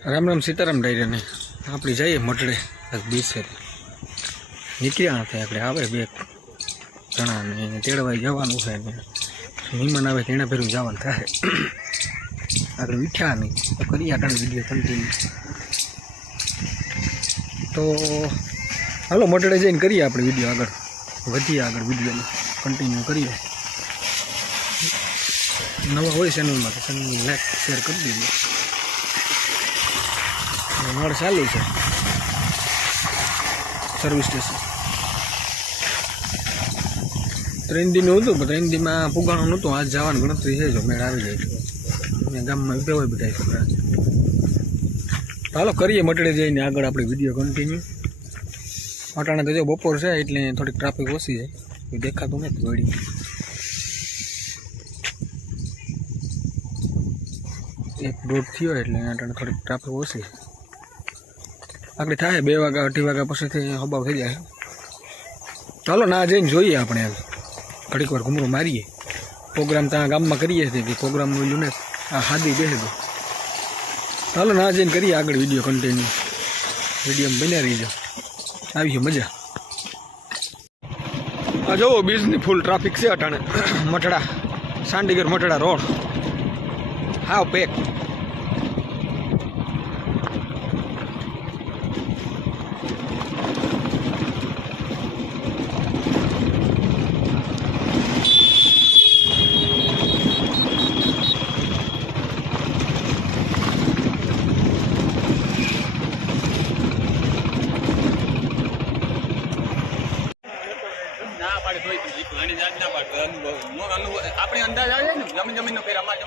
રામ રામ સીતારામ ડાયરાને. આપણે જઈએ મટડે દિવસે નીકળ્યા નથી આપણે આવે બે જણાને. તેડવાઈ જવાનું છે ને. મહેમાન આવે તેણે ભેરું જવાનું થાય. આપણે મીઠા નહીં. તો કરીએ આગળ વીડિયો કન્ટિન્યુ તો હાલો મટડે જઈને કરીએ આપણે વીડિયો આગળ. વધીએ આગળ વિડીયોને કન્ટિન્યુ કરીએ. નવા હોય ચેનલમાં તો ચેનલને લાઈક શેર કરી દીધું નળ ચાલુ છે. સર્વિસ સ્ટેશન ત્રણ દિનનું હતું, પણ ત્રણ દીમાં પુગાણું નહોતું. આજ જવાની ગણતરી છે, જો મેળ આવી જાય અને ગામમાં ઉભે હોય બધા છોકરા. ચાલો, કરીએ મટડે જઈને આગળ આપણે વીડિયો કન્ટિન્યુ અટાણે તો જો બપોર છે, એટલે થોડીક ટ્રાફિક ઓછી જાય દેખાતું નથી વળી. એક દોઢ થયો, એટલે એના થોડીક ટ્રાફિક ઓછી આગળ થાય, બે વાગ્યા, અઢી વાગ્યા પછીથી હબાવ થઈ જાય. ચાલો, ના જઈને જોઈએ આપણે એમ. ઘડીક વાર ઘૂમરો મારીએ. પ્રોગ્રામ ત્યાં ગામમાં કરીએ છીએ કે પ્રોગ્રામ બોલ્યું ને, આ હાદી બેસે તો. ચાલો, ના જઈને કરીએ આગળ વીડિયો કન્ટિન્યુ વીડિયો બન્યા રહીજો. આવી મજા. આ જુઓ, બીજની ફૂલ ટ્રાફિક છે અટાણે. મઠડા, સાંડીગર મઠડા રોડ. હાવ પેક ના પાડે તોય તું શીખવું. એની જાત ના પાડે. અનુભવ. મોં અનુભવ. આપણે અંદાજ આવે ને જમીન જમીન નો ફેર અમારે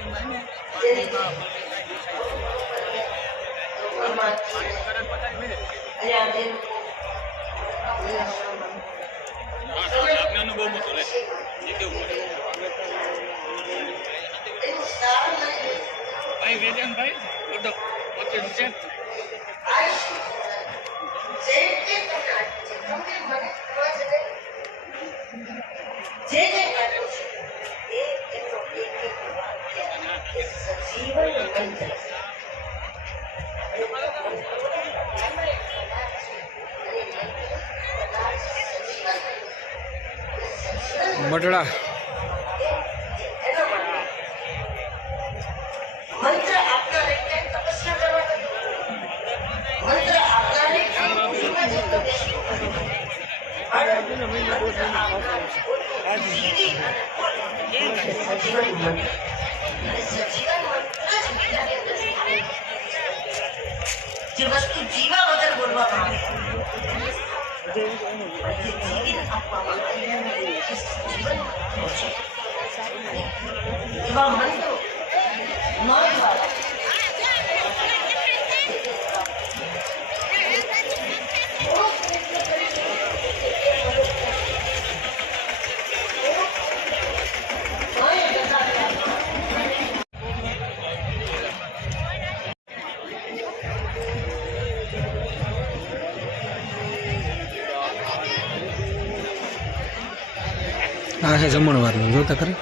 આપને અનુભવ મોટો લે. એ કેવું? ભાઈ વેદાંતભાઈ, બધો વચ્ચે છે. સજીવન મંત્ર જે વસ્તુ જીવા વગર બોલવામાં આવે જે જીવીને આપવામાં આવે એ સજીવન મંત્રો. મન એવા આ છે જમણવારનું જોતા ખરી.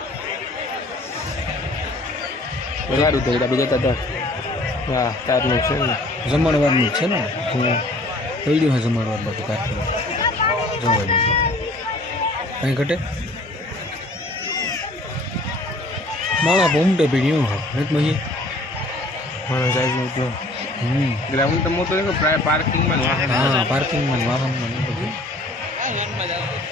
સારું થઈ આપણે જતા હતા હા તારનું છે ને. જમણવારનું છે ને? હું પડ્યું છે જમણવાર બધું કાઠું જોવાનું કંઈ ઘટે. માળા ભૂમટે પીડ્યું હોય નથી માણસ આવી તો હમ. ગ્રાઉન્ડ તો મોટો પાર્કિંગમાં હા પાર્કિંગમાં વાહનમાં બધું.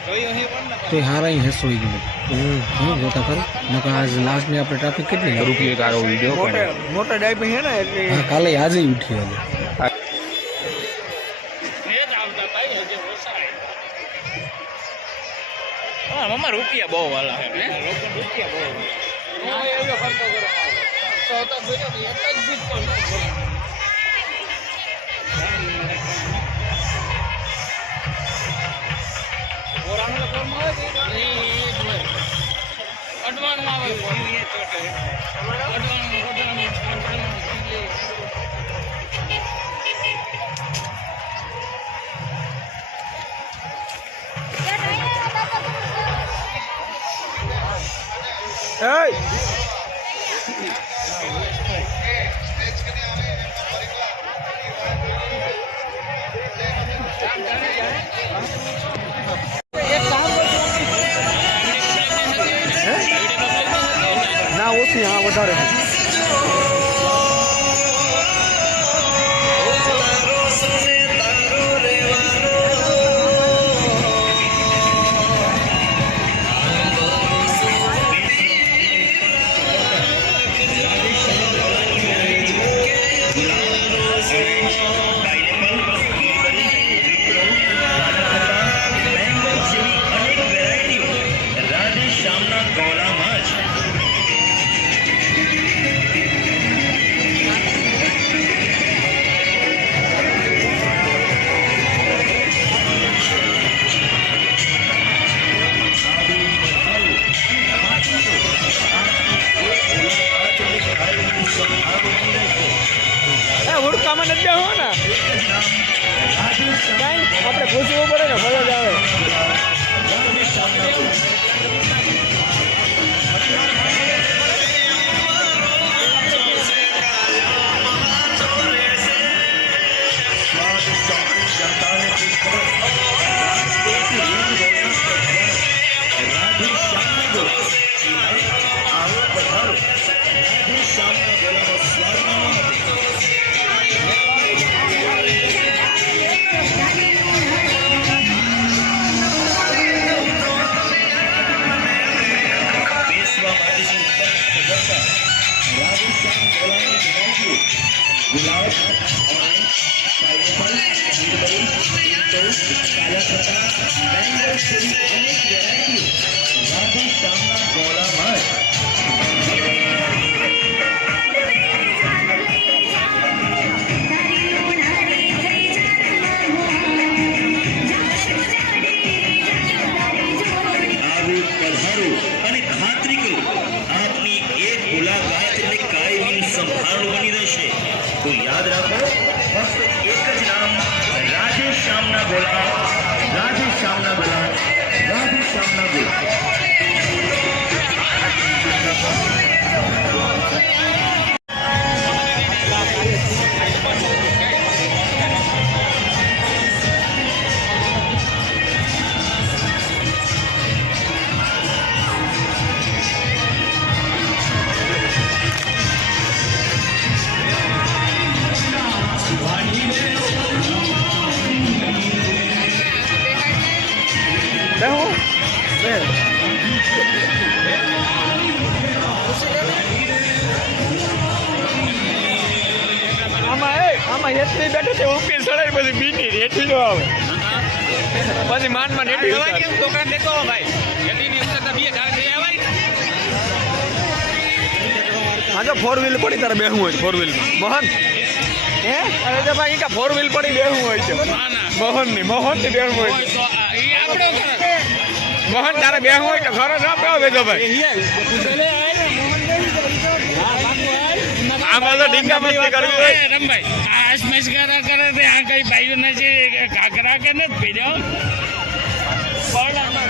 તો હારા અહીં હેસો ગયું હમ હમ જોતા ખરું નકર આજ લાસ્ટની આપણે ટ્રાફિક કેટલી લાગી? રૂપિયો તારો વીડિયો પણ મોટા ડાયપી છે ને એટલે હા કાલે આજે ઉઠી આજે એ જ આવતા ભાઈ હજી ઓછા હા મમ્મા રૂપિયા બહુ વાલા છે લોકો રૂપિયા બહુ હું એવો ખર્ચો કરો સૌતા જોયો ને એક જ બીજ પણ ઓરાનો ફોર્મ આવે કે એ એ 行啊我找他 આપણે પૂછવું પડે ને ફરજ આવે. Thank you. આમાં એ આમાં હેઠી બેઠો છે ચડાઈ પછી બીટી એટલી નો આવે. પછી માનમાં હેઠી ઉતારે. દુકાન દેખો ભાઈ. એટીની અંદર તો બે ધાર થઈ આવાય હા જો ફોર વ્હીલ પડી તારે બેહવું હોય ફોર વ્હીલ મોહન? હે? અરે તો ભાઈ કા ફોર વ્હીલ પડી બેહવું હોય છે. ના ના. મોહનની મોહનની બેહું હોય હોય છે. ઘર. મોહન તારે બેહવું હોય તો ખરો ના બેહો ભાઈ. આમાં તો ડીંગા મસ્તી કરવી હોય. રમભાઈ આ આસમેસ કરા કરે તે આ કઈ ભાઈઓ નથી કાકરા કે નથી પણ કરે